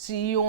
CEO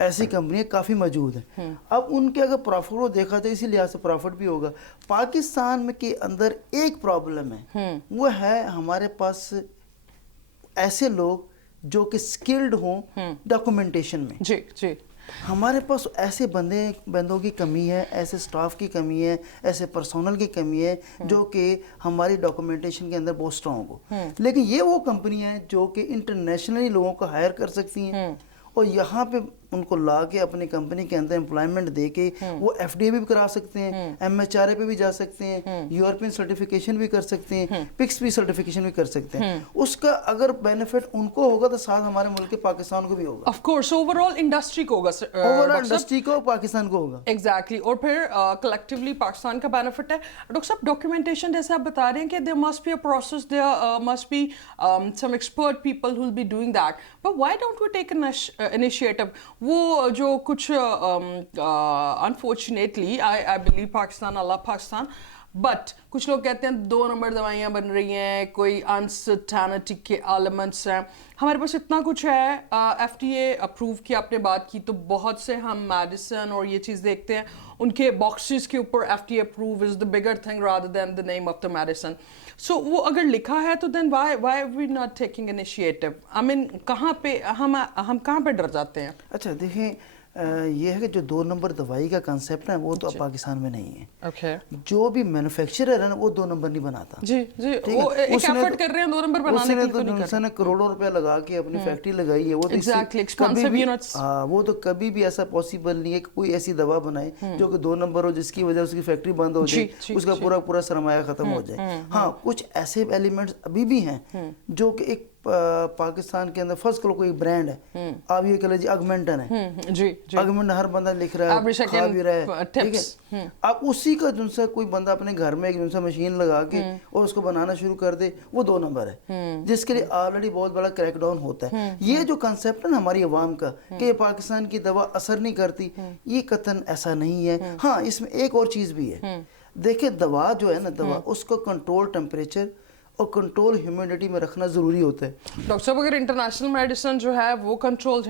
ایسی کمپنیاں کافی موجود ہیں. اب ان کے اگر پروفٹ کو دیکھا تو اسی لحاظ سے پروفٹ بھی ہوگا. پاکستان میں کے اندر ایک پرابلم ہے, وہ ہے ہمارے پاس ایسے لوگ جو کہ سکلڈ ہوں ڈاکومنٹیشن میں. جی جی, ہمارے پاس ایسے بندوں کی کمی ہے, ایسے سٹاف کی کمی ہے, ایسے پرسونل کی کمی ہے جو کہ ہماری ڈاکومنٹیشن کے اندر بہت سٹرونگ ہو. لیکن یہ وہ کمپنیاں ہیں جو کہ انٹرنیشنلی لوگوں کو ہائر کر سکتی ہیں اور یہاں پہ ان کو لا کے اپنی کمپنی کے اندر امپلائمنٹ دے کے وہ ایف ڈی اے بھی کرا سکتے ہیں, ایم ایچ آر اے پہ بھی جا سکتے ہیں, یورپین سرٹیفیکیشن بھی کر سکتے ہیں, پکس بھی سرٹیفیکیشن بھی کر سکتے ہیں. اس کا اگر بینیفٹ ان کو ہوگا تو ساتھ ہمارے ملک پاکستان کو بھی ہوگا. Of course over all industry کو ہوگا, اوور آل انڈسٹری کو, پاکستان کو ہوگا. ایگزیکٹلی. اور پھر کلیکٹیولی پاکستان کا بینیفٹ ہے. ڈاکٹر صاحب ڈاکیومنٹیشن جیسے آپ بتا رہے ہیں کہ there must be a process, there must be some expert people who will be doing that, but why don't we take an initiative? وہ جو کچھ unfortunately I believe Pakistan, Allah Pakistan, but کچھ لوگ کہتے ہیں 2 نمبر دوائیاں بن رہی ہیں, کوئی انسرٹینٹی کے ایلیمنٹس ہیں. ہمارے پاس اتنا کچھ ہے, ایف ڈی اے اپروو کی آپ نے بات کی, تو بہت سے ہم میڈیسن اور یہ چیز دیکھتے ہیں ان کے باکسز کے اوپر F D A approve is the bigger thing rather than the name of the medicine. So وہ اگر لکھا ہے تو then why we not taking initiative? I mean کہاں پہ ہم کہاں پہ ڈر جاتے ہیں؟ اچھا دیکھیں, یہ ہے کہ جو 2 نمبر دوائی کا کنسیپٹ ہے وہ تو اب پاکستان میں نہیں ہے. جو بھی مینوفیکچرر ہے نا وہ 2 نمبر نہیں بناتا. جی جی, وہ ایک ایفرٹ کر رہے ہیں 2 نمبر بنانے کے لیے. اس نے کروڑوں روپے لگا کے اپنی فیکٹری لگائی ہے, وہ تو کبھی بھی ایسا پاسبل نہیں ہے کہ کوئی ایسی دوا بنائے جو کہ 2 نمبر ہو جس کی وجہ اس کی فیکٹری بند ہو جائے, اس کا پورا سرمایہ ختم ہو جائے. ہاں کچھ ایسے ایلیمنٹس ابھی بھی ہیں جو کہ ایک پاکستان کے اندر فرض کرو کوئی برانڈ ہے, آپ یہ کہہ لیجیے اگمنٹن ہے, اگمنٹن ہر بندہ لکھ رہا ہے, کھا بھی رہا ہے, ٹھیک ہے. آپ اسی کا جو سا کوئی بندہ اپنے گھر میں ایک جو سا مشین لگا کے اور اس کو بنانا شروع کر دے, وہ 2 نمبر ہے, جس کے لیے آلریڈی بہت بڑا کریک ڈاؤن ہوتا ہے. یہ جو کنسیپٹ ہے نا ہماری عوام کا کہ یہ پاکستان کی دوا اثر نہیں کرتی, یہ قطعاً ایسا نہیں ہے. ہاں اس میں ایک اور چیز بھی ہے, دیکھیں دوا جو ہے نا, دوا اس کو کنٹرول ٹیمپریچر اور کنٹرول ہیومیڈیٹی میں رکھنا ضروری ہوتا ہے. ڈاکٹر صاحب اگر انٹرنیشنل میڈیسن جو ہے وہ کنٹرول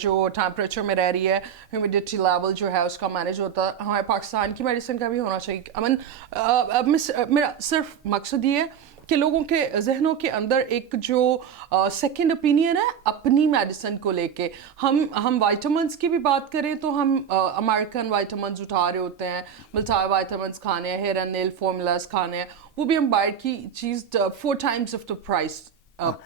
جو ٹیمپریچر میں رہ رہی ہے, ہیومیڈیٹی لیول جو ہے اس کا مینیج ہوتا ہے, ہمارے پاکستان کی میڈیسن کا بھی ہونا چاہیے. میرا صرف مقصد یہ ہے کہ لوگوں کے ذہنوں کے اندر ایک جو سیکنڈ اوپینین ہے اپنی میڈیسن کو لے کے, ہم وائٹامنس کی بھی بات کریں تو ہم امریکن وائٹامنس اٹھا رہے ہوتے ہیں, ملٹائی وائٹامنس کھانے ہیں, ہیئر اینڈ نیل فارمولاز کھانے ہیں, وہ بھی ہم باہر کی چیز 4 times of the price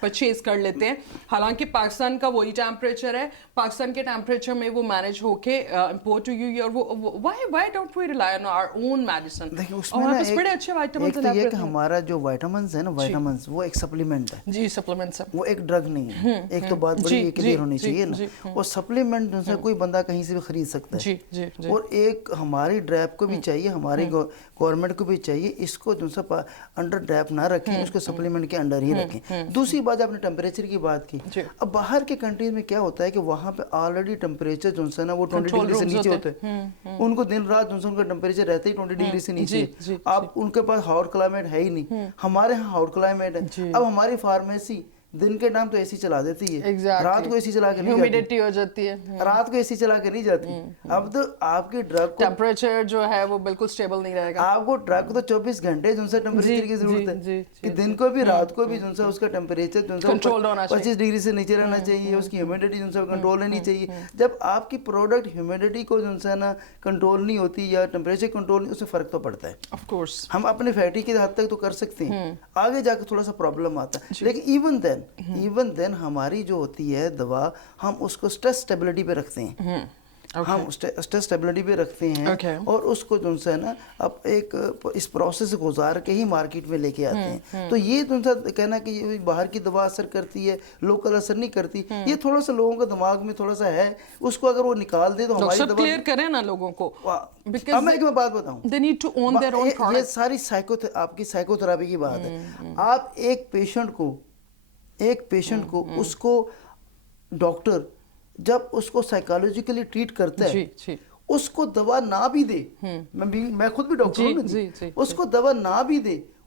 purchase کر لیتے ہیں, حالانکہ پاکستان کا وہی ٹیمپریچر ہے, پاکستان کے ٹیمپریچر میں وہ مینیج ہو کے امپورٹ ٹو یو. اور why don't we rely on our own medicine? ہمارے پاس بڑے اچھے وائٹامنس ہیں. ایک تو یہ کہ ہمارا جو وائٹامنس ہے نا, وائٹامنس وہ ایک سپلیمنٹ ہے. جی سپلیمنٹس ہے, وہ ایک ڈرگ نہیں ہے. ایک تو بات بڑی یہ کلیئر ہونی چاہیے نا, اور سپلیمنٹ جو ہے کوئی بندہ کہیں سے بھی خرید سکتا ہے. اور ایک ہماری ڈریپ کو بھی چاہیے, ہماری گورنمنٹ کو بھی چاہیے اس کو جو سا انڈر ڈریپ نہ رکھیں, اس کو سپلیمنٹ کے انڈر ہی رکھیں. دوسری بات آپ نے ٹیمپریچر کی بات کی. اب باہر کے کنٹریز میں کیا ہوتا ہے کہ وہاں پہ آلریڈی ٹیمپریچر جو ہے نا وہ 20 ڈگری سے نیچے ہوتے ہیں. ان کو دن رات جو ان کا ٹیمپریچر رہتا ہی 20 ڈگری سے نیچے. اب ان کے پاس ہاٹ کلائمیٹ ہے ہی نہیں, ہمارے ہاں ہاٹ کلائمیٹ ہے. اب ہماری فارمیسی دن کے ٹائم تو اے سی چلا دیتی ہے, رات کو اے سی چلا کے نہیں جاتی ہے, رات کو اے سی چلا کے نہیں جاتی. اب تو آپ کی ڈرگ کو ٹیمپریچر جو ہے وہ بالکل سٹیبل نہیں رہے گا. آپ کو ڈرگ کو تو 24 گھنٹے جو ہے ٹیمپریچر کی ضرورت ہے, کہ دن کو بھی رات کو بھی جو ہے اس کا ٹیمپریچر جو ہے 25 ڈگری سے نیچے رہنا چاہیے, اس کی ہیومیڈیٹی جو ہے کنٹرول رہنی چاہیے. جب آپ کی پروڈکٹ ہیومیڈیٹی کو جو ہے نا کنٹرول نہیں ہوتی یا ٹیمپریچر کنٹرول نہیں, اس میں فرق تو پڑتا ہے. آف کورس ہم اپنے فیکٹری کی حد تک تو کر سکتے ہیں, آگے جا کے تھوڑا سا پرابلم آتا ہے. لیکن ایون دین ہماری جو ہوتی ہے دوا, ہم اس کو اسٹریس اسٹیبلٹی پہ رکھتے ہیں. ہم اسٹریس اسٹیبلٹی پہ رکھتے ہیں اور اس کو جو ہے نا اب ایک اس پروسیس گزار کے ہی مارکیٹ میں لے کے آتے ہیں. تو یہ جو ہے کہنا کہ یہ باہر کی دوا اثر کرتی ہے, لوکل اثر نہیں کرتی, یہ تھوڑا سا لوگوں کا دماغ میں تھوڑا سا ہے. اس کو اگر وہ نکال دے تو ہماری دوا کلیئر کریں نا لوگوں کو. اب میں ایک بات بتاؤں, یہ ساری آپ کی سائیکو تھراپی کی بات ہے. آپ ایک پیشنٹ کو اس کو ڈاکٹر جب اس کو سائیکالوجیکلی ٹریٹ کرتا ہے, اس کو دوا نہ بھی دے, میں خود بھی ڈاکٹر ہوں, اس کو دوا نہ بھی دے,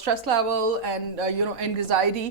stress level and anxiety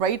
right?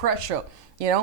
pressure, you know,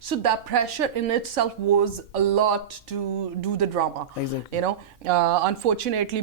so that pressure in itself was a lot to do the drama. Exactly. You know, unfortunately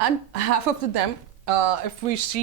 and half of them if we see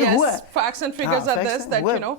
yes facts and figures are this that you know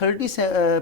30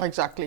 Exactly.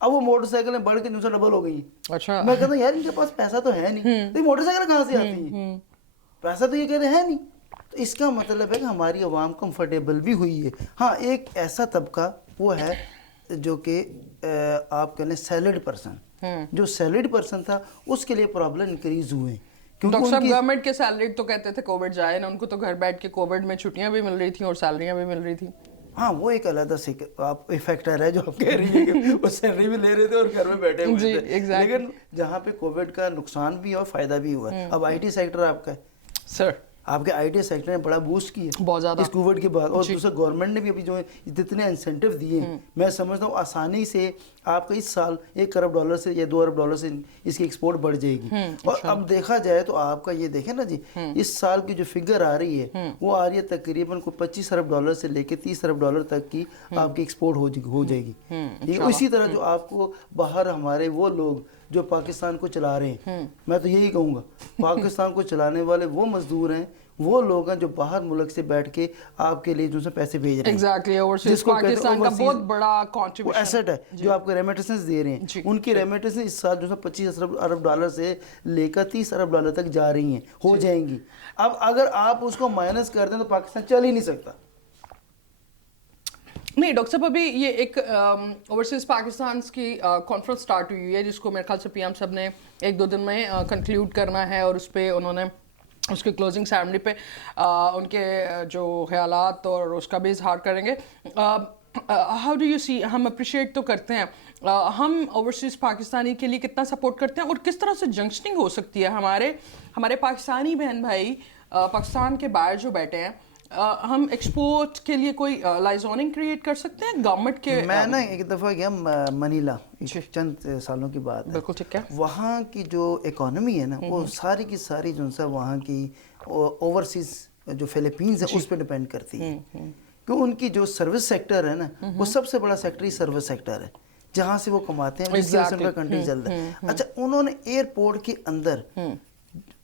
اب وہ motor سائیکلیں بڑھ کے 900 double ہو گئی ہیں. اچھا میں کہتا ہوں یار ان کے پاس پیسہ تو ہے نہیں تو موٹر سائیکل کہاں سے آتی ہے, پیسہ تو یہ کہتے ہیں نہیں. تو اس کا مطلب ہے کہ ہماری عوام کمفرٹیبل بھی ہوئی ہے. ہاں ایک ایسا طبقہ وہ ہے جو کہ آپ کہہ لیں سیلڈ پرسن, جو سیلڈ پرسن تھا اس کے لیے پرابلم انکریز ہوئے ہیں. ڈاکٹر صاحب گورنمنٹ کے سیلری تو کہتے تھے کووڈ جائے نا, ان کو تو گھر بیٹھ کے کووڈ میں چھٹیاں بھی مل رہی تھیں اور سیلریاں بھی مل رہی تھیں. ہاں وہ ایک علیحدہ سے آپ فیکٹر ہے جو آپ کہہ رہی ہیں کہ وہ سیلری بھی لے رہے تھے اور گھر میں بیٹھے ہوئے تھے. لیکن جہاں پہ کووڈ کا نقصان بھی اور فائدہ بھی ہوا ہے. اب آئی ٹی سیکٹر آپ کا ہے سر, آپ کے آئی ٹی سیکٹر نے بڑا بوسٹ کیا بہت زیادہ اس کووڈ کے بعد, اور دوسرا گورنمنٹ نے بھی ابھی جو جتنے انسینٹیو دیے ہیں میں سمجھتا ہوں آسانی سے آپ کا اس سال $1 ارب سے یا $2 ارب سے اس کی ایکسپورٹ بڑھ جائے گی. اور اب دیکھا جائے تو آپ کا یہ دیکھیں نا جی, اس سال کی جو فگر آ رہی ہے وہ آ رہی ہے تقریباً $25 ارب سے لے کے $30 ارب تک کی آپ کی ایکسپورٹ ہو جائے گی. اسی طرح جو آپ کو باہر ہمارے وہ لوگ جو پاکستان کو چلا رہے ہیں, میں تو یہی کہوں گا پاکستان کو چلانے والے وہ مزدور ہیں, وہ لوگ ہیں جو باہر ملک سے بیٹھ کے آپ کے لیے جو سے پیسے بھیج رہے ہیں. ایگزیکٹلی, اوورسیز پاکستان کا بہت بڑا کنٹریبیوشن ایسٹ ہے جو آپ کو ریمیٹنس دے رہے ہیں. ان کی ریمیٹنس اس سال جو $25 ارب سے لے کر $30 ارب تک جا رہی ہیں, ہو جائیں گی. اب اگر آپ اس کو مائنس کر دیں تو پاکستان چل ہی نہیں سکتا. نہیں ڈاکٹر صاحب, ابھی یہ ایک اوورسیز پاکستان کی کانفرنس سٹارٹ ہوئی ہے جس کو میرے خیال سے پی ایم صاحب نے 1-2 دن میں کنکلیوڈ کرنا ہے, اور اس پہ انہوں نے اس کی کلوزنگ سیرمنی پہ ان کے جو خیالات اور اس کا بھی اظہار کریں گے. ہاؤ ڈو یو سی, ہم اپریشیٹ تو کرتے ہیں, ہم اوورسیز پاکستانی کے لیے کتنا سپورٹ کرتے ہیں, اور کس طرح سے جنکشننگ ہو سکتی ہے ہمارے پاکستانی بہن بھائی پاکستان کے باہر جو بیٹھے ہیں, ہم ایکسپورٹ کے لیے کوئی لائزوننگ کریٹ کر سکتے ہیں گورنمنٹ کے. میں نا ایک دفعہ گیا منیلا, چند سالوں کی بات ہے, بالکل ٹھیک ہے, وہاں کی جو اکانومی ہے نا وہ ساری کی ساری جو ہے وہاں کی اوورسیز جو فلپینز ہے اس پہ ڈپینڈ کرتی ہے. کہ ان کی جو سروس سیکٹر ہے نا وہ سب سے بڑا سیکٹر ہی سروس سیکٹر ہے جہاں سے وہ کماتے ہیں, جس کی وجہ سے ان کا کنٹری چلتا ہے. اچھا انہوں نے ایئرپورٹ کے اندر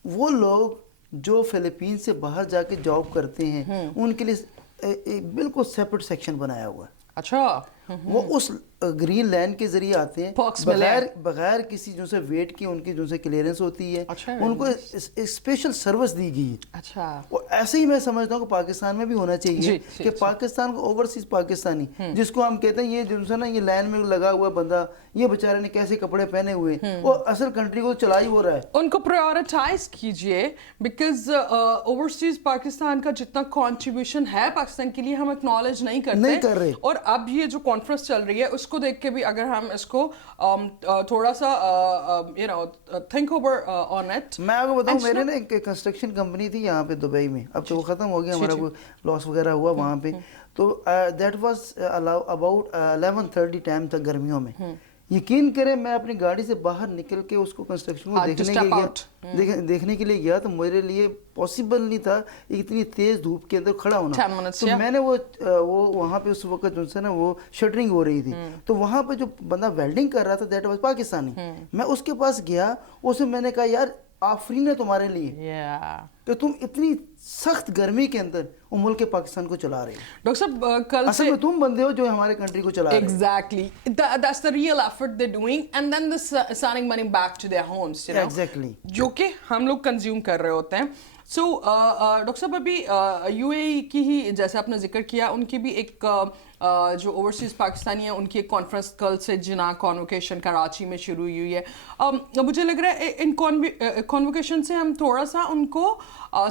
وہ لوگ جو فلپین سے باہر جا کے جاب کرتے ہیں ان کے لیے بالکل سیپریٹ سیکشن بنایا ہوا ہے. اچھا, وہ اس گرین لینڈ کے ذریعے آتے ہیں بغیر کسی جو سے ویٹ کی ان کی جو سے کلیئرنس ہوتی ہے, ان کو اسپیشل سروس دی گئی ہے. اچھا, اور ایسے ہی میں سمجھتا ہوں کہ پاکستان میں بھی ہونا چاہیے کہ پاکستان کو اوورسیز پاکستانی جس کو ہم کہتے ہیں یہ جو ہے نا یہ لائن میں لگا ہوا بندہ, یہ بیچارے نے کیسے کپڑے پہنے ہوئے, اور اصل کنٹری کو چلا ہی ہو رہا ہے. ان کو پرائیورٹائز کیجئے, بیکاز اوورسیز پاکستان کا جتنا کنٹریبیوشن ہے پاکستان کے لیے ہم اکنالج نہیں کر رہے. اور اب یہ جو کانفرنس چل رہی ہے اس کو دیکھ کے بھی اگر ہم اس کو تھوڑا سا تھنک اوور آن اٹ. میں آپ کو بتاؤں, میرے نا ایک کنسٹرکشن کمپنی تھی یہاں پہ دبئی میں, اب تو وہ ختم ہو گیا, ہمارا کوئی لاس وغیرہ ہوا وہاں پہ, تو دیٹ واز اباؤٹ 11:30 ٹائم تک گرمیوں میں. یقین کریں میں اپنی گاڑی سے باہر نکل کے اس کو کنسٹرکشن کو دیکھنے کے لیے گیا تو میرے لیے پاسبل نہیں تھا اتنی تیز دھوپ کے اندر کھڑا ہونا. تو میں نے وہ وہاں پہ اس وقت جو ہے نا وہ شٹرنگ ہو رہی تھی, تو وہاں پہ جو بندہ ویلڈنگ کر رہا تھا دیٹ واز پاکستانی. میں اس کے پاس گیا, اسے میں نے کہا یار آفرین ہے تمہارے لیے کہ تم اتنی سخت گرمی کے اندر وہ ملک پاکستان کو چلا رہے ہیں. ڈاکٹر صاحب کل اصل میں تم بندے ہو جو ہمارے کنٹری کو چلا رہے ہیں. Exactly. That's the real effort they're doing, and then they're sending money back to their homes, you know. Exactly. جو کہ ہم لوگ کنزیوم کر رہے ہوتے ہیں. سو ڈاکٹر صاحب ابھی یو اے ای کی ہی جیسے آپ نے ذکر کیا, ان کی بھی ایک جو اوورسیز پاکستانی ہیں ان کی ایک کانفرنس کل سے جنا کانوکیشن کراچی میں شروع ہوئی ہے. مجھے لگ رہا ہے ان کانوکیشن سے ہم تھوڑا سا ان کو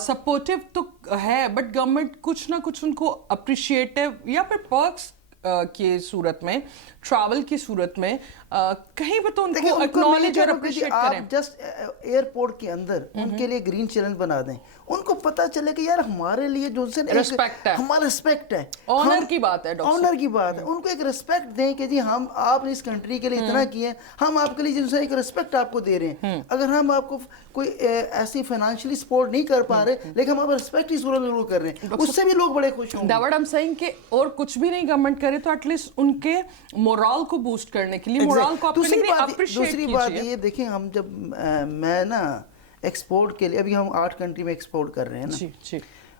سپورٹیو تو ہے, بٹ گورنمنٹ کچھ نہ کچھ ان کو اپریشیٹیو یا پھر پرکس کی صورت میں, ٹریول کی صورت میں کہیں پہ تو ان کو اکنالج اور اپریشیٹ کریں. آپ جسٹ ایئرپورٹ کے اندر ان کے لیے گرین چینل بنا دیں, ان کو پتہ چلے کہ یار ہمارے لیے جو سے ہمارا رسپیکٹ ہے, آنر کی بات ہے, آنر کی بات ہے. ان کو ایک رسپیکٹ دیں کہ جی ہم آپ نے اس کنٹری کے لیے اتنا کیے ہیں, ہم آپ کے لیے جو ہے ایک رسپیکٹ آپ کو دے رہے ہیں. اگر ہم آپ کو کوئی ایسی فائنینشلی سپورٹ نہیں کر پا رہے لیکن ہم آپ رسپیکٹ ہی ضرور کر رہے ہیں, اس سے بھی لوگ بڑے خوش ہوں گے. دیٹ ایم سیئنگ کہ اور کچھ بھی نہیں گورنمنٹ کرے تو ایٹ لیسٹ ان کے مورال کو بوسٹ کرنے کے لیے دوسری بات یہ دیکھیں, ہم جب میں نا ایکسپورٹ کے لیے ابھی ہم 8 کنٹری میں ایکسپورٹ کر رہے ہیں نا,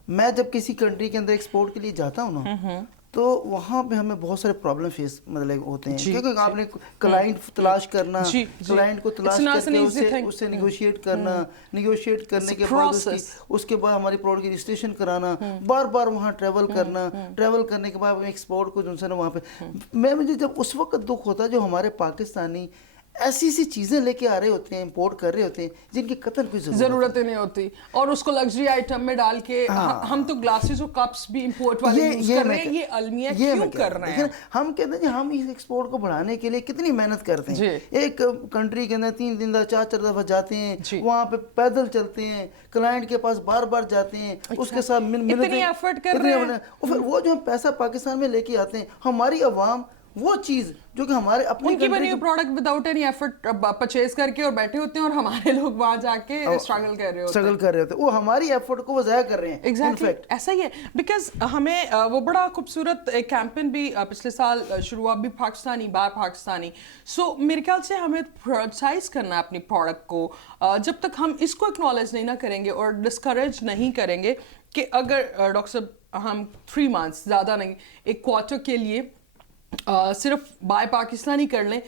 میں جب کسی کنٹری کے اندر ایکسپورٹ کے لیے جاتا ہوں نا تو وہاں پہ ہمیں بہت سارے پرابلم فیس مطلب ہوتے ہیں کیونکہ آپ نے کلائنٹ تلاش کرنا، کلائنٹ کو تلاش کر کے اس سے نیگوشیٹ کرنا، نیگوشیٹ کرنے کے بعد اس کے بعد ہماری پروڈکٹ کی رجسٹریشن کرانا، بار بار وہاں ٹریول کرنا، ٹریول کرنے کے بعد ایکسپورٹ کو جو ہے نا وہاں پہ مجھے جب اس وقت دکھ ہوتا ہے جو ہمارے پاکستانی ایسی چیزیں لے کے آ رہے ہوتے ہیں، امپورٹ کر رہے ہوتے ہیں جن کی قطعاً کوئی ضرورت نہیں ہوتی، اور اس کو لگژری آئٹم میں ڈال کے ہم تو گلاسز اور کپس بھی امپورٹ والے یوز کر رہے ہیں، یہ المیہ کیوں کر رہے ہیں؟ ہم کہتے ہیں ہم اس ایکسپورٹ کو بڑھانے کے لیے کتنی محنت کرتے ہیں، ایک کنٹری کے اندر 3 دن 4 دفعہ جاتے ہیں، وہاں پہ پیدل چلتے ہیں، کلائنٹ کے پاس بار بار جاتے ہیں، اس کے ساتھ اتنی ایفرٹ کر رہے ہیں، اور پھر وہ جو ہم پیسہ پاکستان میں لے کے آتے ہیں، ہماری عوام وہ چیز جو کہ ہمارے اپنی ان کی بنی ہوئی product without any effort purchase کر کے اور بیٹھے ہوتے ہیں، اور ہمارے لوگ وہاں جا کے اسٹرگل کر رہے ہوتے ہیں، وہ ہماری ایفرٹ کو وہ ضائع کر رہے ہیں۔ ایگزیکٹلی ایسا ہی ہے، بیکاز ہمیں وہ بڑا خوبصورت ایک کیمپین بھی پچھلے سال شروع ہوا، بھی پاکستانی بائی پاکستانی، سو میرے خیال سے ہمیں پرائورٹائز کرنا ہے اپنی پروڈکٹ کو، جب تک ہم اس کو اکنالج نہیں نہ کریں گے اور ڈسکریج نہیں کریں گے کہ اگر ڈاکٹر صاحب ہم 3 months زیادہ نہیں، ایک کوارٹر کے لیے صرف بائی پاکستانی کر لیں،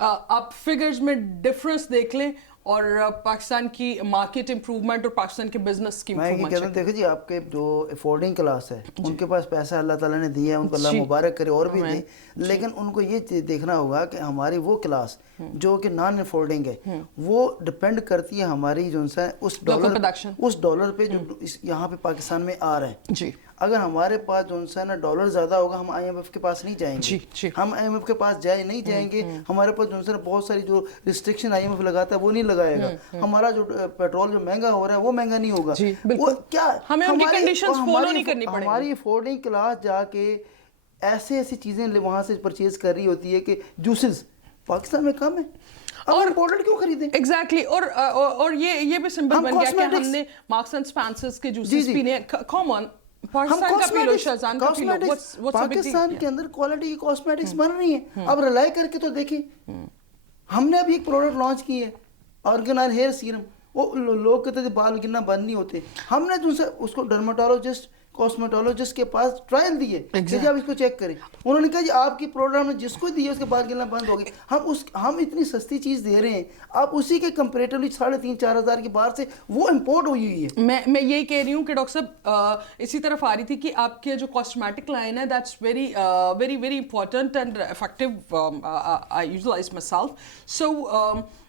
آپ فگرز میں ڈفرنس دیکھ لیں اور پاکستان کی مارکیٹ امپروومنٹ اور پاکستان کے بزنس کی میں یہ کہتا ہوں، دیکھیں جی آپ کے جو افورڈنگ کلاس ہے ان کے پاس پیسہ اللہ تعالیٰ نے دیا ہے، ان کو اللہ مبارک کرے اور بھی دے، لیکن ان کو یہ دیکھنا ہوگا کہ ہماری وہ کلاس جو کہ نان افورڈنگ ہے وہ ڈپینڈ کرتی ہے ہماری جو ہے اس ڈالر پہ جو یہاں پہ پاکستان میں آ رہے ہیں۔ جی اگر ہمارے پاس جو ہے نا ڈالر زیادہ ہوگا، ہم آئی ایم ایف کے پاس نہیں جائیں گے، ہم آئی ایم ایف کے پاس نہیں جائیں گے، ہمارے پاس جو ہے بہت ساری جو ریسٹرکشن آئی ایم ایف لگاتا ہے وہ نہیں لگائے گا، ہمارا جو پیٹرول جو مہنگا ہو رہا ہے وہ مہنگا نہیں ہوگا، وہ کیا ہمیں ان کی کنڈیشنز فالو نہیں کرنی پڑیں گی۔ ہماری افورڈنگ کلاس جا کے ایسی چیزیں وہاں سے پرچیز کر رہی ہوتی ہے کہ جوسز پاکستان میں کم ہے، اور امپورٹڈ کیوں خریدیں؟ ایگزیکٹلی، اور یہ بھی سمپل بن گیا کہ ہم نے مارکس اینڈ اسپینسرز کے جوسز پینے، کامن پاکستان کے اندر کوالٹی کی کاسمیٹکس بن رہی ہیں، اب رلائی کر کے تو دیکھیں، ہم نے ابھی ایک پروڈکٹ لانچ کی ہے آرگن آئل ہیئر سیرم، وہ لوگ کہتے تھے بال گرنا بند نہیں ہوتے، ہم نے اس کو ڈرماٹولوجسٹ کاسمیٹولوجسٹ کے پاس ٹرائل دیے کہ آپ اس کو چیک کریں، انہوں نے کہا جی آپ کی پروڈکٹ میں جس کو دی ہے اس کے بال گرنا بند ہو گئی، ہم اتنی سستی چیز دے رہے ہیں، آپ اسی کے کمپیریٹیولی 3,500-4,000 ہزار کی باہر سے وہ امپورٹ ہوئی ہے۔ میں یہی کہہ رہی ہوں کہ ڈاکٹر صاحب اسی طرف آ رہی تھی کہ آپ کے جو کاسمیٹک لائن ہے that's very very very important and effective, I utilize myself, so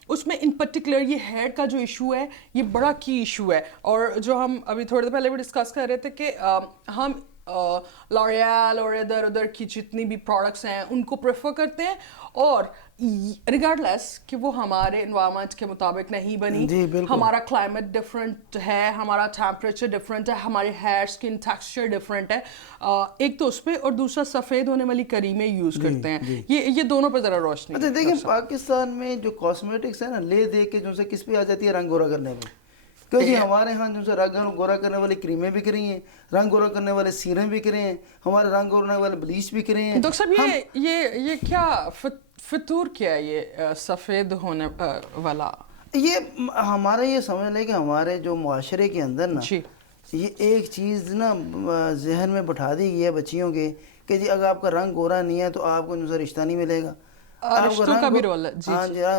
اس میں ان پرٹیکولر یہ ہیئر کا جو ایشو ہے یہ بڑا کی ایشو ہے، اور جو ہم ابھی تھوڑی دیر پہلے بھی ڈسکس کر رہے تھے کہ ہم لوریال اور ادھر کی جتنی بھی پروڈکٹس ہیں ان کو پریفر کرتے ہیں، اور ریگارڈلیس کہ وہ ہمارے انوائرمنٹ کے مطابق نہیں بنی، ہمارا کلائمیٹ ڈفرینٹ ہے، ہمارا ٹیمپریچر ڈفرینٹ ہے، ہمارے ہیئر اسکن ٹیکسچر ڈفرینٹ ہے، ایک تو اس پہ، اور دوسرا سفید ہونے والی کریمیں یوز کرتے ہیں، یہ دونوں پہ ذرا روشنی۔ اچھا دیکھیں پاکستان میں جو کاسمیٹکس ہے نا لے دے کے جو سے کس پہ آ جاتی ہے رنگ گورا کرنے میں، کیونکہ ہمارے ہاں جو سے رنگ گورا کرنے والی کریمیں بک رہی ہیں، رنگ گورا کرنے والے سیرم بک رہے ہیں، ہمارے رنگ گورا والے بلیچ بک رہے ہیں۔ ڈاکٹر صاحب یہ کیا فطور کیا ہے یہ سفید ہونے والا؟ یہ ہمارا یہ سمجھ لیں کہ ہمارے جو معاشرے کے اندر نا یہ ایک چیز نا ذہن میں بٹھا دی گئی ہے بچیوں کے کہ جی اگر آپ کا رنگ گورا نہیں ہے تو آپ کو جو سے رشتہ نہیں ملے گا،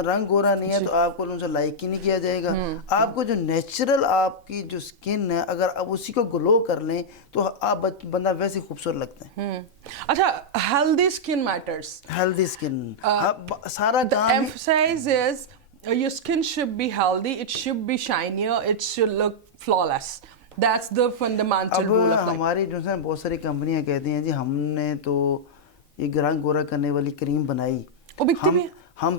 رنگ گورا نہیں ہے تو آپ کو ان سے لائک ہی نہیں کیا جائے گا، آپ کو جو نیچرل آپ کی جو سکن ہے اگر آپ اسی کو گلو کر لیں تو آپ بندہ ویسے خوبصورت لگتا ہے۔ اچھا، ہیلدی سکن میٹرز، ہیلدی سکن سارا کام emphasize is your skin should be healthy, it should be shinier, it should look flawless. That's the fundamental rule of life. ہماری جو ہے بہت ساری کمپنیاں کہتی ہیں جی ہم نے تو یہ رنگ گورا کرنے والی کریم بنائی، وہ بکتی بھی ہے، ہم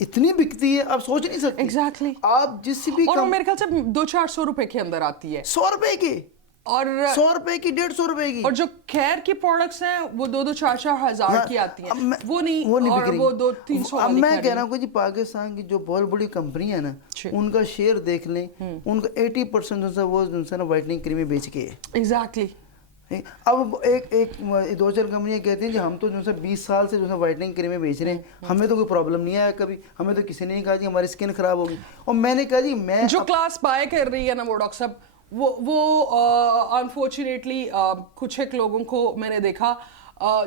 اتنی بکتی ہے آپ سوچ نہیں سکتے، ایگزیکٹلی، آپ جس بھی، اور وہ میرے خیال سے 200-400 روپے کے اندر آتی ہے، 100 روپے کی، اور 100 روپے کی، 150 روپے کی، اور جو خیر کی پروڈکٹس ہیں وہ 2-4 ہزار کی آتی ہیں، وہ نہیں، اور وہ 200-300 اب میں کہہ رہا ہوں کہ جی پاکستان کی جو بہت بڑی کمپنی ہے نا ان کا شیئر دیکھ لیں، ان کا 80% جو ہے وہ نا وائٹنگ کریمیں بیچ کے ہے۔ ایگزیکٹلی، اب ایک 2-4 کمپنیاں کہتی ہیں کہ ہم تو جو ہے 20 سال سے جو ہے وائٹنگ کریمیں بیچ رہے ہیں، ہمیں تو کوئی پرابلم نہیں آیا کبھی، ہمیں تو کسی نے نہیں کہا جی ہماری اسکن خراب ہوگی، اور میں نے کہا جی میں جو کلاس بائی کر رہی ہے نا وہ ڈاکٹر صاحب وہ انفارچونیٹلی کچھ ایک لوگوں کو میں نے دیکھا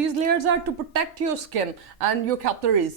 These layers are to protect your skin and your capillaries.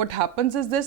what happens is this,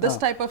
this type of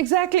Exactly,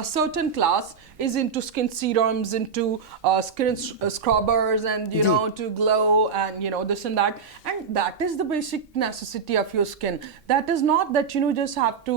A certain class is into skin serums, into skin scrubbers, and you know, to glow, and you know, this and that, and that is the basic necessity of your skin. That is not that you just have to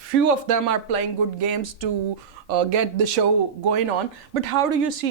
few of them are playing good games to get the show going on. But how do you see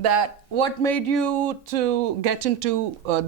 that what made you to get into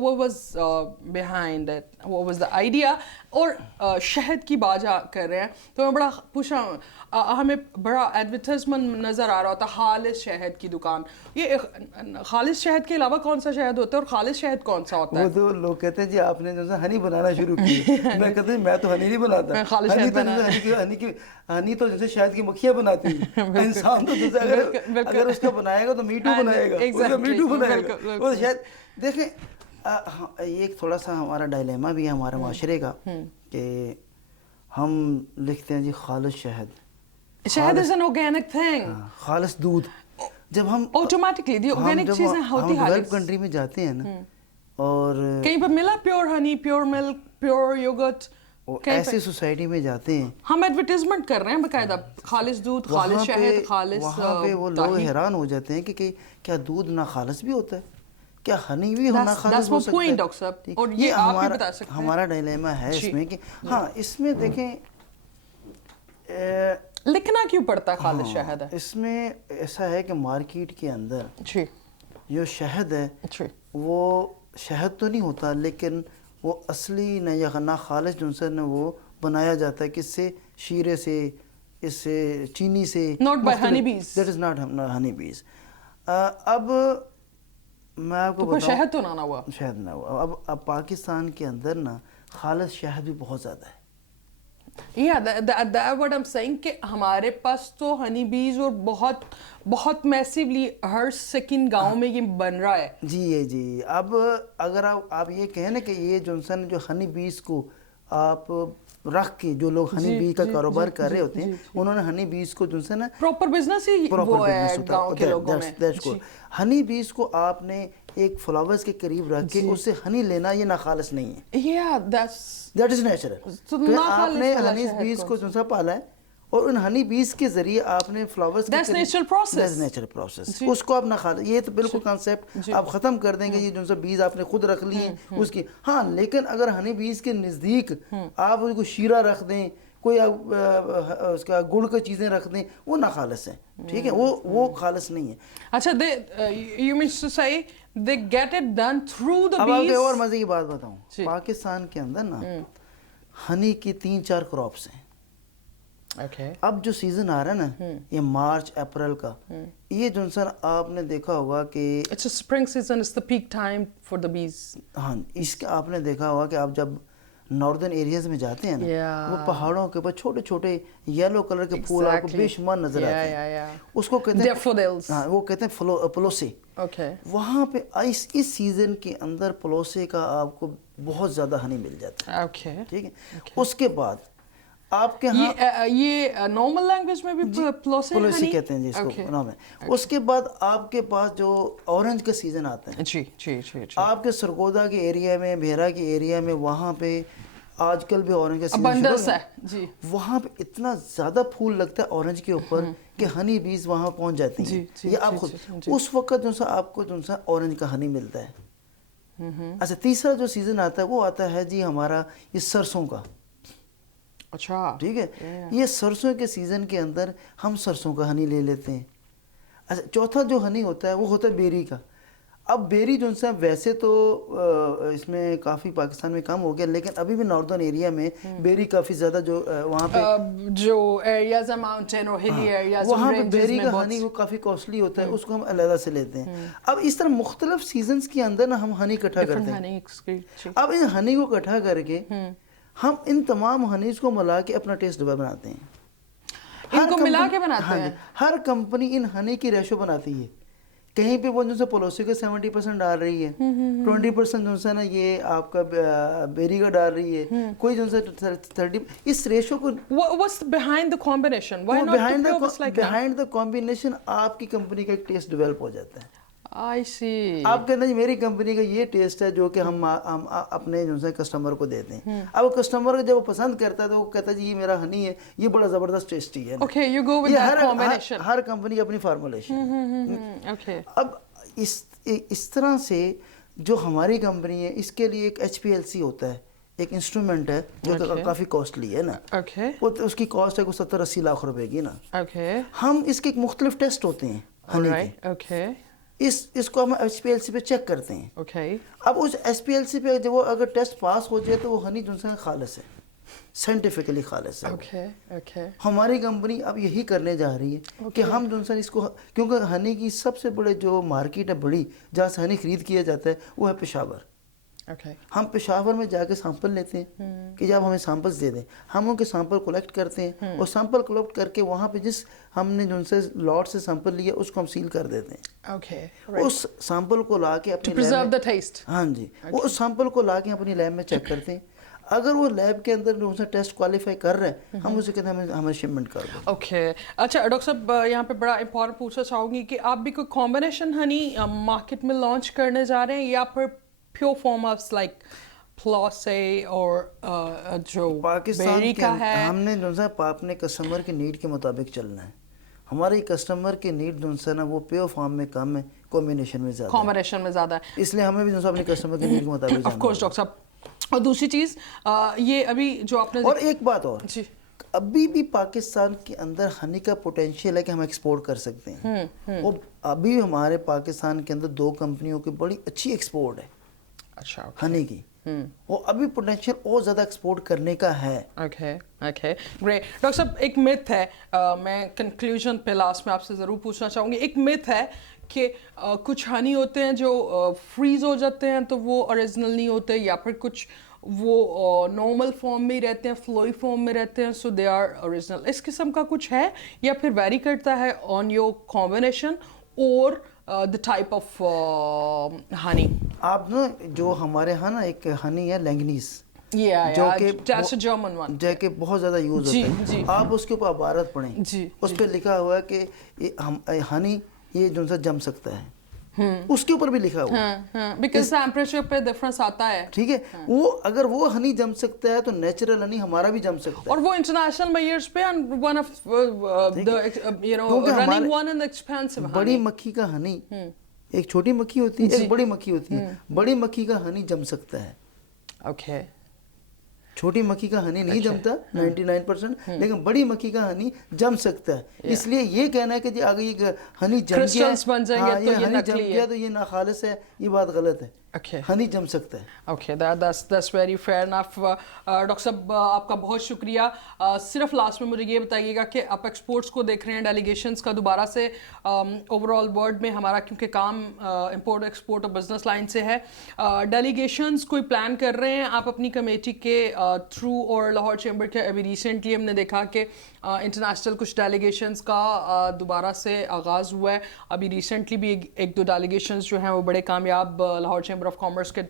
what was behind it what was the idea. اور شہد کی باجا کر رہے ہیں تو میں بڑا پوچھا ہمیں بڑا ایڈورٹائزمنٹ نظر آ رہا ہوتا خالص شہد کی دکان. یہ خالص شہد کے علاوہ کون سا شہد ہوتا ہے اور خالص شہد کون سا ہوتا ہے؟ وہ تو لوگ کہتے ہیں جی آپ نے جو ہے ہنی بنانا شروع کیا. میں کہتا ہوں میں تو ہنی نہیں بناتا, ہنی تو جیسے شہد کی مکھیاں بناتی ہیں. انسان تو جیسے اگر اس کا بنائے گا تو میٹو بنائے گا, اس کا میٹو بنائے گا. وہ شاید دیکھیں ایک تھوڑا سا ہمارا ڈائلیما بھی ہے ہمارے معاشرے کا کہ ہم لکھتے ہیں جی خالص شہد. شہد از این آرگینک تھنگ, خالص دودھ. جب ہم آٹومیٹکلی دی آرگینک چیزیں ہوتی ہیں. ڈیولپ کنٹری میں جاتے ہیں نا اور کہیں پہ ملا pure honey, pure milk, pure yoghurt, ایسی سوسائٹی میں جاتے ہیں ہم ایڈورٹائزمنٹ کر رہے ہیں باقاعدہ خالص دودھ, خالص شہد, خالص. وہاں پہ وہ لوگ حیران ہو جاتے ہیں کہ کیا دودھ نہ خالص بھی ہوتا ہے, کیا ہنی بھی ہونا خالص ہو سکتا ہے. اور یہ آپ بھی بتا سکتے ہیں ہمارا ڈائلیما ہے اس میں کہ ہاں اس میں دیکھیں لکھنا کیوں پڑتا ہے خالص شہد ہے. اس میں ایسا ہے کہ مارکیٹ کے اندر جو شہد ہے وہ شہد تو نہیں ہوتا لیکن وہ اصلی نہ خالص جو ہے نا وہ بنایا جاتا ہے کس سے, شیرے سے, اس سے چینی سے. not by honey bees. That is not honey bees. اب میں آپ کو بتاؤں شہد تو نہ ہوا, شہد نہ ہوا. اب پاکستان کے اندر نا خالص شہد بھی بہت زیادہ ہے. what I'm saying کہ ہمارے پاس تو ہنی بیز اور بہت بہت میسیولی ہر سیکنڈ گاؤں میں یہ بن رہا ہے. جی اب اگر آپ یہ کہیں نا کہ یہ جونسن جو ہنی بیز کو آپ رکھ کے جو لوگ ہنی بیز کا کاروبار کر رہے ہوتے ہیں انہوں نے ہنی بیز کو جونسن پراپر بزنس ہی وہ ہے گاؤں کے لوگوں میں. ہنی بیز کو آپ نے ایک فلاورز کے قریب رکھ کے اس سے ہنی لینا یہ ناخالص نہیں ہے. That is natural. آپ نے ہنی بیز کو جونسا پالا ہے اور ان ہنی بیز کے ذریعے آپ نے فلاورز That's natural process. اس کو آپ نہ کھا, یہ تو بالکل کانسیپٹ آپ ختم کر دیں گے. یہ جو سا بیز آپ نے خود رکھ لی ہیں اس کی, ہاں لیکن اگر ہنی بیز کے نزدیک آپ اس کو شیرہ رکھ دیں, کوئی اس کا گڑ کی چیزیں رکھ دیں, وہ نہ خالص ہیں. ٹھیک ہے, وہ خالص نہیں ہے. اچھا you mean to say they get it done through the bees. اب آپ کو اور مزے کی بات بتاؤں, پاکستان کے اندر نا ہنی کی 3-4 کراپس ہیں. اب جو سیزن آ رہا ہے نا یہ مارچ اپریل کا, یہ جو سر آپ نے دیکھا ہوگا کہ it's a spring season, it's the peak time for the bees. ہاں اس کا آپ نے دیکھا ہوگا کہ آپ جب ناردرن ایریاز میں جاتے ہیں نا وہ پہاڑوں کے اوپر چھوٹے چھوٹے یلو کلر کے پھول آپ کو بے شمار نظر آتے ہیں. اس کو کہتے ہیں, ہاں وہ کہتے ہیں پلوسے. وہاں پہ اس سیزن کے اندر پلوسے کا آپ کو بہت زیادہ ہنی مل جاتا ہے. ٹھیک ہے, اس کے بعد آپ کے ہاں یہ نارمل لینگویج میں بھی پلوسی کہتے ہیں جی اس کو نام ہے. اس کے بعد آپ کے پاس جو اورنج کا سیزن آتا ہے آپ کے سرگودا کے ایریا میں, بھیرا کے ایریا میں, وہاں پہ آج کل بھی اورنج کا سیزن ہے. وہاں پہ اتنا زیادہ پھول لگتا ہے اورنج کے اوپر کہ ہنی بیز وہاں پہنچ جاتی ہیں. یہ آپ خود اس وقت جو سا آپ کو جو سا اورنج کا ہنی ملتا ہے. اچھا تیسرا جو سیزن آتا ہے وہ آتا ہے جی ہمارا یہ سرسوں کا. اچھا ٹھیک ہے, یہ سرسوں کے سیزن کے اندر ہم سرسوں کا ہنی لے لیتے ہیں. اچھا چوتھا جو ہنی ہوتا ہے وہ ہوتا ہے بیری کا. اب بیری جو ہے ویسے تو اس میں کافی پاکستان میں کم ہو گیا لیکن ابھی بھی ناردرن ایریا میں بیری کافی زیادہ جو وہاں پہ جو ایریاز ہیں ماؤنٹین اور ہلی ایریاز وہاں پہ بیری کا ہنی وہ کافی کاسٹلی ہوتا ہے, اس کو ہم علیحدہ سے لیتے ہیں. اب اس طرح مختلف سیزنز کے اندر نا ہم ہنی اکٹھا کرتے ہیں. اب ان ہنی کو اکٹھا کر کے ہم ان تمام ہنیز کو ملا کے اپنا ٹیسٹ بناتے ہیں. ان کو ملا کے بناتے ہیں. ہر کمپنی ان ہنی کی ریشو بناتی ہے. کہیں پہ وہ جو سے پلوسی کے 70% ڈال رہی ہے, 20% جو سے نا یہ آپ کا بیری کا ڈال رہی ہے, کوئی جو سے 30. اس ریشو کو what's behind the combination? Why not to pure like behind the combination آپ کی کمپنی کا ایک ٹیسٹ ڈیولپ ہو جاتا ہے. I see. آپ کہتے ہیں میری کمپنی کا یہ ٹیسٹ ہے جو کہ ہم اپنے جو ہے کسٹمر کو دیتے ہیں. اب کسٹمر جب وہ پسند کرتا ہے تو وہ کہتا ہے جی یہ میرا ہنی ہے, یہ بڑا زبردست ٹیسٹی ہے. Okay, you go with that combination. Hare company اپنی فارمولیشن. Okay. اب اس طرح سے جو ہماری کمپنی ہے اس کے لیے ایک HPLC ہوتا ہے, ایک انسٹرومنٹ ہے جو کافی کاسٹلی ہے نا. اس کی کاسٹ ہے 70-80 لاکھ روپے کی نا. ہم اس کے ایک مختلف ٹیسٹ ہوتے ہیں ہنی کے. اس کو ہم SPLC پہ چیک کرتے ہیں. Okay. اب اس SPLC پہ جب وہ اگر ٹیسٹ پاس ہو جائے تو وہ ہنی جو ہے خالص ہے, سائنٹیفکلی خالص ہے. Okay. Okay. ہماری کمپنی اب یہی کرنے جا رہی ہے کہ ہم جو اس کو, کیونکہ ہنی کی سب سے بڑے جو مارکیٹ ہے بڑی جہاں سے ہنی خرید کیا جاتا ہے وہ ہے پشاور. Okay. ہم پشاور میں جا کے سیمپل لیتے ہیں کہ جب ہمیں سیمپلز دے دیں, ہم ان کے سیمپل کلیکٹ کرتے ہیں اور سیمپل کلیکٹ کر کے وہاں پہ جس ہم نے جو ان سے لاٹ سے سیمپل لیا اس کو ہم سیل کر دیتے ہیں. Okay. اس سیمپل کو لا کے اپنی لیب Preserve میں, the taste. ہاں جی, وہ اس سیمپل کو لا کے اپنی لیب میں چیک کرتے ہیں. اگر وہ لیب کے اندر جو ان سے ٹیسٹ کوالیفائی کر رہے ہیں ہم اسے کہتے ہیں ہمیں شپمنٹ کر دو. اوکے. اچھا ڈاکٹر صاحب یہاں پہ بڑا امپورٹنٹ پوچھنا چاہوں گی کہ آپ بھی کوئی کمبینیشن ہنی مارکیٹ میں لانچ کرنے جا رہے ہیں یا پھر پیور فارم آف لائک فلاسے اور جو پاکستان بیری کے کا ہے؟ ہم نے جو ہے اپنے کسٹمر کے نیڈ کے مطابق چلنا ہے. ہمارے کسٹمر کے نیڈ جو ہے نا وہ پیور فارم میں کم ہے, کمبینیشن میں زیادہ ہے. کمبینیشن میں زیادہ ہے, اس لیے ہمیں بھی جو ہے اپنے کسٹمر کے نیڈ کے مطابق آف جانا کورس ڈاکٹر صاحب. اور دوسری چیز یہ ابھی جو آپ نے اور ایک بات اور, جی ابھی بھی پاکستان کے اندر ہنی کا پوٹینشیل ہے کہ ہم ایکسپورٹ کر سکتے ہیں. اور ابھی ہمارے پاکستان کے اندر 2 کمپنیوں کی بڑی اچھی ایکسپورٹ ہے اچھا ہنی کی, اور ابھی پوٹینشیل اور زیادہ ایکسپورٹ کرنے کا ہے. Okay okay great. ڈاکٹر صاحب ایک متھ ہے, میں کنکلوژن پہ لاسٹ میں آپ سے ضرور پوچھنا چاہوں گی. ایک متھ ہے کہ کچھ ہنی ہوتے ہیں جو فریز ہو جاتے ہیں تو وہ اوریجنل نہیں ہوتے, یا پھر کچھ وہ نارمل فارم میں ہی رہتے ہیں, فلوئی فارم میں رہتے ہیں, سو دے آر اوریجنل. اس قسم کا کچھ ہے یا پھر ویری کرتا ہے آن یور کمبینیشن اور the type of honey? آپ نا جو ہمارے ہاں نا ایک ہنی ہے لینگنیز, جو کہ بہت زیادہ یوز ہوتا ہے. آپ اس کے اوپر عبارت پڑھیں, اس پہ لکھا ہوا ہے کہ ہنی یہ جو سا جم سکتا ہے, اس کے اوپر بھی لکھا ہوا ہے بیکاز ٹیمپریچر پہ ڈفرنس آتا ہے. ٹھیک ہے, وہ اگر وہ ہنی جم سکتا ہے تو نیچرل ہنی ہمارا بھی جم سکتا ہے. اور وہ انٹرنیشنل میئرز پہ one of the running one and expensive honey. بڑی مکھی کا ہنی, ایک چھوٹی مکھی ہوتی ہے, ایک بڑی مکھی ہوتی ہے. بڑی مکھی کا ہنی جم سکتا ہے. اوکے. چھوٹی مکھی کا ہنی نہیں جمتا 99%, لیکن بڑی مکھی کا ہنی جم سکتا ہے. اس لیے یہ کہنا ہے کہ جی آگے یہ ہنی جم گیا, یہ ہنی جم گیا تو یہ ناخالص ہے, یہ بات غلط ہے. ہنی جم سکتا ہے. Okay, that's very fair enough. Doctor صاحب آپ کا بہت شکریہ. صرف لاسٹ میں مجھے یہ بتائیے گا کہ آپ ایکسپورٹس کو دیکھ رہے ہیں, ڈیلیگیشنز کا دوبارہ سے اوور آل ورلڈ میں ہمارا کیونکہ کام امپورٹ ایکسپورٹ اور بزنس لائن سے ہے, ڈیلیگیشنز کوئی پلان کر رہے ہیں آپ اپنی کمیٹی کے تھرو, اور لاہور چیمبر کے ابھی ریسنٹلی ہم نے دیکھا کہ انٹرنیشنل کچھ ڈیلیگیشنز کا دوبارہ سے آغاز ہوا ہے. ابھی ریسنٹلی بھی 1-2 ڈیلیگیشنز جو ہیں وہ بڑے کامیاب لاہور چیمبر آف کامرس کے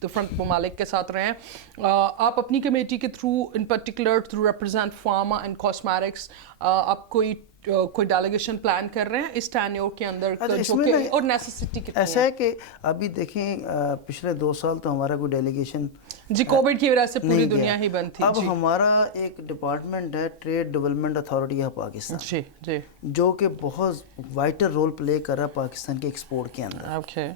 ڈفرنٹ ممالک کے ساتھ رہے ہیں. آپ اپنی کمیٹی کے through in particular through represent pharma and cosmetics آپ کوئی ڈیلیگیشن پلان کر رہے ہیں اس ٹینیور کے اندر, اور نیسیسٹی کتنی ہے؟ ایسا ہے کہ ابھی دیکھیں پچھلے 2 سال تو ہمارا کوئی ڈیلیگیشن جی کووڈ کی وجہ سے پوری دنیا ہی بند تھی. اب ہمارا ایک ڈپارٹمنٹ ہے trade development authority of Pakistan, جی جی, جو کہ بہت وائٹل رول پلے کر رہا ہے پاکستان کے ایکسپورٹ کے اندر. اوکے.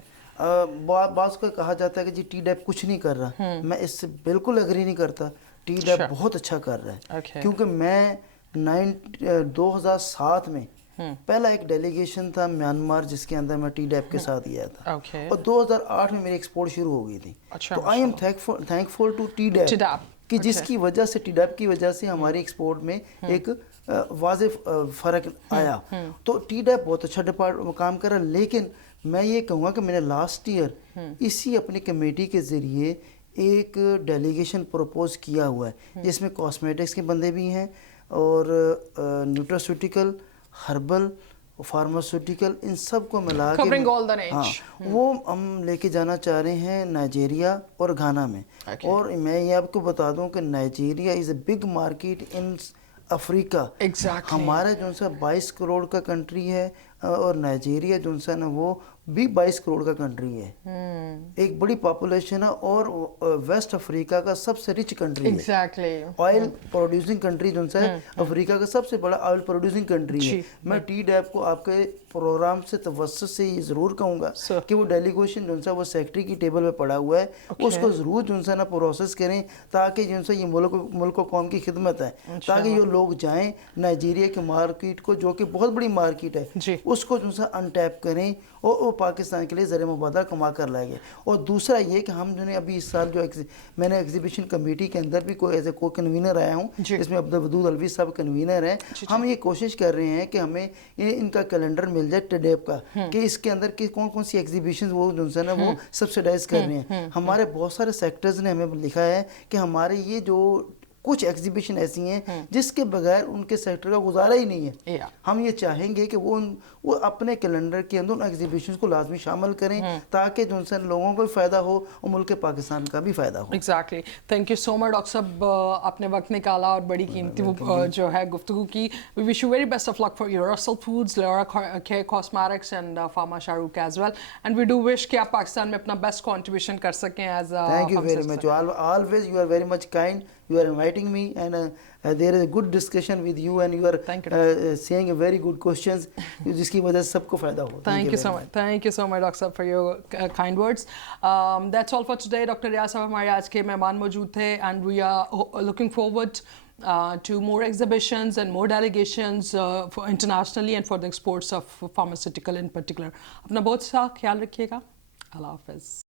بعض کو کہا جاتا ہے کہ جی ٹی ڈیپ کچھ نہیں کر رہا, میں اس سے بالکل اگری نہیں کرتا. ٹی ڈیپ بہت اچھا کر رہا ہے, کیونکہ میں 2007 میں پہلا ایک ڈیلیگیشن تھا میانمار جس کے اندر میں ٹی ڈیپ کے ساتھ گیا تھا, اور 2008 میں میری ایکسپورٹ شروع ہو گئی تھی. تو آئی ایم تھینکفل ٹو ٹی ڈیپ کہ جس کی وجہ سے ٹی ڈیپ کی وجہ سے ہماری ایکسپورٹ میں ایک واضح فرق آیا. تو ٹی ڈیپ بہت اچھا کام کر رہا, لیکن میں یہ کہوں گا کہ میں نے لاسٹ ایئر اسی اپنی کمیٹی کے ذریعے ایک ڈیلیگیشن پروپوز کیا ہوا ہے جس میں کاسمیٹکس کے بندے بھی ہیں, اور نیوٹراسیوٹیکل, ہربل, فارماسیوٹیکل, ان سب کو ملا کے ہاں وہ ہم لے کے جانا چاہ رہے ہیں نائجیریا اور گھانا میں. اور میں یہ آپ کو بتا دوں کہ Nigeria is a big market in Africa. ہمارا جو سا 22 کروڑ کا کنٹری ہے, اور نائجیریا جو سا نا وہ بھی 22 کروڑ کا کنٹری ہے, ایک بڑی پاپولیشن ہے, اور ویسٹ افریقہ کا سب سے رچ کنٹری ہے. آئل پروڈیوسنگ کنٹری جو ہے افریقہ کا سب سے بڑا آئل پروڈیوسنگ کنٹری ہے. میں ٹی ڈیپ کو آپ کے پروگرام سے توسط سے یہ ضرور کہوں گا کہ وہ ڈیلیگیشن جو ہے وہ سیکٹری کی ٹیبل پہ پڑا ہوا ہے, اس کو ضرور جو ہے نا پروسیس کریں, تاکہ جو ہے یہ ملک و قوم کی خدمت ہے, تاکہ یہ لوگ جائیں نائجیریا کی مارکیٹ کو, جو کہ بہت بڑی مارکیٹ ہے, اس کو جو ہے انٹیپ کریں, اور پاکستان کے لیے زر مبادلہ کما کر لائے گئے. اور دوسرا یہ کہ ہم جو نے ابھی اس سال جو میں نے ایگزیبیشن کمیٹی کے اندر بھی کوئی ایز اے کو کنوینر آیا ہوں, اس میں عبدالودود الوی صاحب کنوینر ہیں. ہم یہ کوشش کر رہے ہیں کہ ہمیں ان کا کیلنڈر مل جائے ٹڈیپ کا, کہ اس کے اندر کون کون سی ایگزیبیشن وہ جو ہے نا وہ سبسیڈائز کر رہے ہیں. ہمارے بہت سارے سیکٹرز نے ہمیں لکھا ہے کہ ہمارے یہ جو کچھ ایگزیبیشن ایسی ہیں جس کے بغیر ان کے سیکٹر کا گزارا ہی نہیں ہے. ہم یہ چاہیں گے کہ وہ اپنے کیلنڈر کے اندر ان ایگزیبیشنز کو لازمی شامل کریں تاکہ جو ان سے لوگوں کو بھی فائدہ ہو اور ملک پاکستان کا بھی فائدہ ہو. Exactly. Thank you so much doctor صاحب, آپ نے وقت نکالا اور بڑی قیمتی جو ہے گفتگو کی. We wish you very best of luck for Universal Foods, Leora care cosmetics and pharma شاروق as well, and we do wish کہ آپ پاکستان میں اپنا بیسٹ کنٹریبیوشن کر سکیں as thank you very much. Always you are very much kind. You are inviting me and there is a good discussion with you and you are saying a very good questions جس کی وجہ سے سب کو فائدہ ہو. Thank you so much. Thank you so much Dr. Saab for your kind words. That's all for today. Dr. Riaz صاحب ہمارے آج کے مہمان موجود تھے and we are looking forward to more exhibitions and more delegations for internationally and for the exports of pharmaceutical in particular. اپنا بہت سا خیال رکھیے گا. اللہ حافظ.